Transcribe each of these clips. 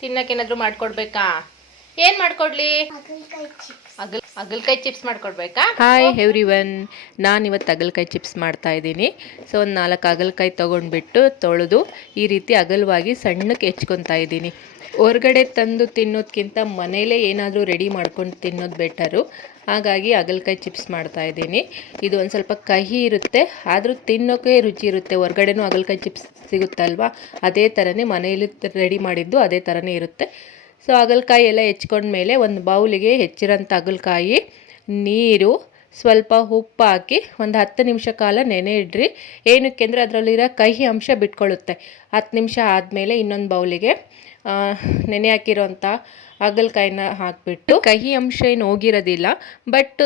ತಿನ್ನಕ್ಕೇನಾದರೂ ಮಾಡಿಕೊಡ್ಬೇಕಾ? ಏನು ಮಾಡಿಕೊಡ್ಲಿ? ಅಗಲಕಾಯಿ chips ಮಾಡಿಕೊಡ್ಬೇಕಾ? Hi everyone, ನಾನಿವತ್ತು ಅಗಲಕಾಯಿ ಚಿಪ್ಸ್ ಮಾಡ್ತಾ ಇದ್ದೀನಿ. ಸೊ ಒಂದು 4 ಅಗಲಕಾಯಿ ತೊಗೊಂಡ್ಬಿಟ್ಟು ತೊಳೆದು ಈ ರೀತಿ ಅಗಲವಾಗಿ ಸಣ್ಣಕ್ಕೆ ಹೆಚ್ಕೊತಾ ಇದ್ದೀನಿ. ಹೊರಗಡೆ ತಂದು ತಿನ್ನೋದಕ್ಕಿಂತ ಮನೇಲೇ ಏನಾದರೂ ರೆಡಿ ಮಾಡ್ಕೊಂಡು ತಿನ್ನೋದು ಬೆಟರು. ಹಾಗಾಗಿ ಅಗಲಕಾಯಿ ಚಿಪ್ಸ್ ಮಾಡ್ತಾ ಇದ್ದೀನಿ. ಇದು ಒಂದು ಸ್ವಲ್ಪ ಕಹಿ ಇರುತ್ತೆ, ಆದರೂ ತಿನ್ನೋಕ್ಕೆ ರುಚಿ ಇರುತ್ತೆ. ಹೊರಗಡೆನೂ ಅಗಲಕಾಯಿ ಚಿಪ್ಸ್ ಸಿಗುತ್ತಲ್ವ, ಅದೇ ಥರನೇ ಮನೆಯಲ್ಲಿ ರೆಡಿ ಮಾಡಿದ್ದು ಅದೇ ಥರನೇ ಇರುತ್ತೆ. ಸೊ ಅಗಲಕಾಯಿ ಎಲ್ಲ ಹೆಚ್ಕೊಂಡ್ಮೇಲೆ ಒಂದು ಬೌಲಿಗೆ ಹೆಚ್ಚಿರೋಂಥ ಅಗಲಕಾಯಿ, ನೀರು, ಸ್ವಲ್ಪ ಉಪ್ಪು ಹಾಕಿ ಒಂದು 10 ನಿಮಿಷ ಕಾಲ ನೆನೆ ಇಡ್ರಿ. ಏನಕ್ಕೆ ಅಂದರೆ ಅದರಲ್ಲಿರೋ ಕಹಿ ಅಂಶ ಬಿಟ್ಕೊಳ್ಳುತ್ತೆ. 10 ನಿಮಿಷ ಆದಮೇಲೆ ಇನ್ನೊಂದು ಬೌಲಿಗೆ ನೆನೆ ಹಾಕಿರೋಂಥ ಹಾಗಲಕಾಯಿನ ಹಾಕಿಬಿಟ್ಟು, ಕಹಿ ಅಂಶ ಏನು ಹೋಗಿರೋದಿಲ್ಲ, ಬಟ್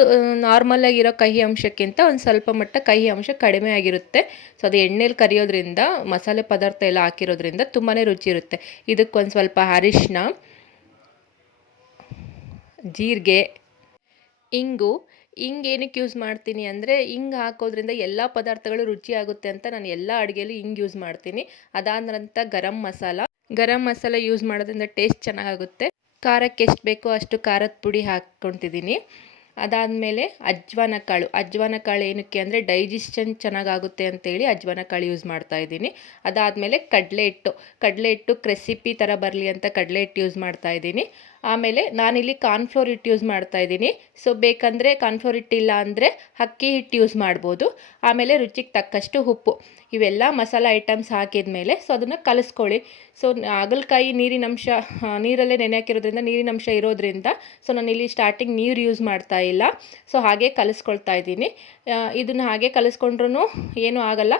ನಾರ್ಮಲಾಗಿರೋ ಕಹಿ ಅಂಶಕ್ಕಿಂತ ಒಂದು ಸ್ವಲ್ಪ ಮಟ್ಟ ಕಹಿ ಅಂಶ ಕಡಿಮೆ ಆಗಿರುತ್ತೆ. ಸೊ ಅದು ಎಣ್ಣೆಲಿ ಕರಿಯೋದ್ರಿಂದ, ಮಸಾಲೆ ಪದಾರ್ಥ ಎಲ್ಲ ಹಾಕಿರೋದ್ರಿಂದ ತುಂಬಾ ರುಚಿ ಇರುತ್ತೆ. ಇದಕ್ಕೊಂದು ಸ್ವಲ್ಪ ಅರಿಶಿನ, ಜೀರಿಗೆ, ಇಂಗು ಏನಕ್ಕೆ ಯೂಸ್ ಮಾಡ್ತೀನಿ ಅಂದರೆ, ಹಿಂಗೆ ಹಾಕೋದ್ರಿಂದ ಎಲ್ಲ ಪದಾರ್ಥಗಳು ರುಚಿಯಾಗುತ್ತೆ ಅಂತ ನಾನು ಎಲ್ಲ ಅಡುಗೆಯಲ್ಲಿ ಹಿಂಗೆ ಯೂಸ್ ಮಾಡ್ತೀನಿ. ಅದಾದ ನಂತರ ಗರಂ ಮಸಾಲ ಯೂಸ್ ಮಾಡೋದ್ರಿಂದ ಟೇಸ್ಟ್ ಚೆನ್ನಾಗುತ್ತೆ. ಖಾರಕ್ಕೆ ಎಷ್ಟು ಬೇಕೋ ಅಷ್ಟು ಖಾರದ ಪುಡಿ ಹಾಕ್ಕೊತಿದ್ದೀನಿ. ಅದಾದಮೇಲೆ ಅಜ್ವಾನ ಕಾಳು ಏನಕ್ಕೆ ಅಂದರೆ ಡೈಜೆಷನ್ ಚೆನ್ನಾಗಾಗುತ್ತೆ ಅಂತೇಳಿ ಅಜ್ವಾನ ಕಾಳು ಯೂಸ್ ಮಾಡ್ತಾ ಇದ್ದೀನಿ. ಅದಾದಮೇಲೆ ಕಡಲೆ ಹಿಟ್ಟು ಕ್ರೆಸಿಪಿ ಥರ ಬರಲಿ ಅಂತ ಕಡಲೆ ಹಿಟ್ಟು ಯೂಸ್ ಮಾಡ್ತಾ ಇದ್ದೀನಿ. ಆಮೇಲೆ ನಾನಿಲ್ಲಿ ಕಾರ್ನ್ಫ್ಲೋರ್ ಹಿಟ್ಟು ಯೂಸ್ ಮಾಡ್ತಾ ಇದ್ದೀನಿ. ಸೊ ಬೇಕಂದರೆ ಕಾರ್ನ್ಫ್ಲೋರ್ ಹಿಟ್ಟಿಲ್ಲ ಅಂದರೆ ಅಕ್ಕಿ ಹಿಟ್ಟು ಯೂಸ್ ಮಾಡ್ಬೋದು. ಆಮೇಲೆ ರುಚಿಗೆ ತಕ್ಕಷ್ಟು ಉಪ್ಪು, ಇವೆಲ್ಲ ಮಸಾಲ ಐಟಮ್ಸ್ ಹಾಕಿದ ಮೇಲೆ ಸೊ ಅದನ್ನು ಕಲಿಸ್ಕೊಳ್ಳಿ. ಸೊ ಹಾಗಲಕಾಯಿ ನೀರಲ್ಲೇ ನೆನೆ ಹಾಕಿರೋದ್ರಿಂದ ನೀರಿನಂಶ ಇರೋದ್ರಿಂದ ಸೊ ನಾನಿಲ್ಲಿ ಸ್ಟಾರ್ಟಿಂಗ್ ನೀರು ಯೂಸ್ ಮಾಡ್ತಾ ಇಲ್ಲ. ಸೊ ಹಾಗೆ ಕಲಿಸ್ಕೊಳ್ತಾ ಇದ್ದೀನಿ. ಇದನ್ನು ಹಾಗೆ ಕಲಿಸ್ಕೊಂಡ್ರೂ ಏನೂ ಆಗಲ್ಲ.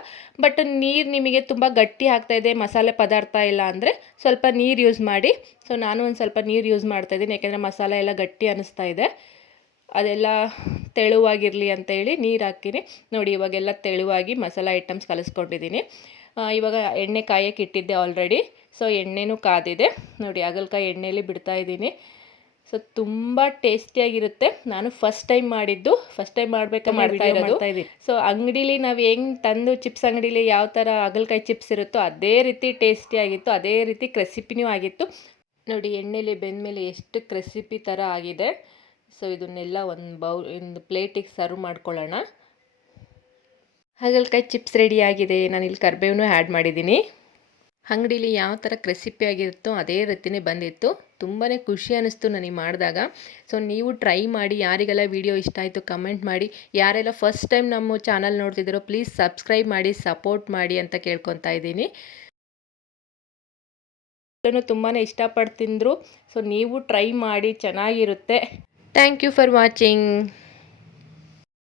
ಬಟ್ ನೀರು ನಿಮಗೆ ತುಂಬ ಗಟ್ಟಿ ಆಗ್ತಾಯಿದೆ ಮಸಾಲೆ ಪದಾರ್ಥ ಇಲ್ಲ ಅಂದರೆ ಸ್ವಲ್ಪ ನೀರು ಯೂಸ್ ಮಾಡಿ. ಸೊ ನಾನು ಒಂದು ಸ್ವಲ್ಪ ನೀರು ಯೂಸ್ ಮಾಡ್ತಾಯಿದ್ದೀನಿ, ಯಾಕೆಂದರೆ ಮಸಾಲೆ ಎಲ್ಲ ಗಟ್ಟಿ ಅನ್ನಿಸ್ತಾ ಇದೆ. ಅದೆಲ್ಲ ತೆಳುವಾಗಿರಲಿ ಅಂತೇಳಿ ನೀರು ಹಾಕ್ತೀನಿ. ನೋಡಿ ಇವಾಗೆಲ್ಲ ತೆಳುವಾಗಿ ಮಸಾಲೆ ಐಟಮ್ಸ್ ಕಲಿಸ್ಕೊಂಡಿದ್ದೀನಿ. ಇವಾಗ ಎಣ್ಣೆ ಕಾಯಕ್ಕೆ ಇಟ್ಟಿದ್ದೆ ಆಲ್ರೆಡಿ. ಸೊ ಎಣ್ಣೆನೂ ಕಾದಿದೆ. ನೋಡಿ ಹಾಗಲಕಾಯಿ ಎಣ್ಣೆಯಲ್ಲಿ ಬಿಡ್ತಾ ಇದ್ದೀನಿ. ಸೊ ತುಂಬ ಟೇಸ್ಟಿಯಾಗಿರುತ್ತೆ. ನಾನು ಫಸ್ಟ್ ಟೈಮ್ ಮಾಡಬೇಕಾದ್ರೆ ಮಾಡ್ತಾ ಇರೋದು. ಸೊ ಅಂಗಡೀಲಿ ನಾವು ಹೆಂಗೆ ತಂದು ಚಿಪ್ಸ್ ಅಂಗಡೀಲಿ ಯಾವ ಥರ ಹಾಗಲಕಾಯಿ ಚಿಪ್ಸ್ ಇರುತ್ತೋ ಅದೇ ರೀತಿ ಟೇಸ್ಟಿಯಾಗಿತ್ತು, ಅದೇ ರೀತಿ ಕ್ರೆಸಿಪಿನೂ ಆಗಿತ್ತು. ನೋಡಿ ಎಣ್ಣೆಲಿ ಬೆಂದಮೇಲೆ ಎಷ್ಟು ಕ್ರೆಸಿಪಿ ಥರ ಆಗಿದೆ. ಸೊ ಇದನ್ನೆಲ್ಲ ಒಂದು ಪ್ಲೇಟಿಗೆ ಸರ್ವ್ ಮಾಡ್ಕೊಳ್ಳೋಣ. ಹಾಗಲಕಾಯಿ ಚಿಪ್ಸ್ ರೆಡಿ ಆಗಿದೆ. ನಾನಿಲ್ಲಿ ಕರಿಬೇವನ್ನೂ ಆ್ಯಡ್ ಮಾಡಿದ್ದೀನಿ. ಅಂಗಡೀಲಿ ಯಾವ ಥರ ಕ್ರೆಸಿಪಿ ಆಗಿರುತ್ತೋ ಅದೇ ರೀತಿಯೇ ಬಂದಿತ್ತು. ತುಂಬಾ ಖುಷಿ ಅನ್ನಿಸ್ತು ನನಗೆ ಮಾಡಿದಾಗ. ಸೊ ನೀವು ಟ್ರೈ ಮಾಡಿ. ಯಾರಿಗೆಲ್ಲ ವಿಡಿಯೋ ಇಷ್ಟ ಆಯಿತು ಕಮೆಂಟ್ ಮಾಡಿ. ಯಾರೆಲ್ಲ ಫಸ್ಟ್ ಟೈಮ್ ನಮ್ಮ ಚಾನಲ್ ನೋಡ್ತಿದ್ದೀರೋ ಪ್ಲೀಸ್ ಸಬ್ಸ್ಕ್ರೈಬ್ ಮಾಡಿ, ಸಪೋರ್ಟ್ ಮಾಡಿ ಅಂತ ಕೇಳ್ಕೊತಾ ಇದ್ದೀನಿ. ತುಂಬಾ ಇಷ್ಟಪಟ್ಟು ತಿಂದರು. ಸೊ ನೀವು ಟ್ರೈ ಮಾಡಿ, ಚೆನ್ನಾಗಿರುತ್ತೆ. Thank you for watching.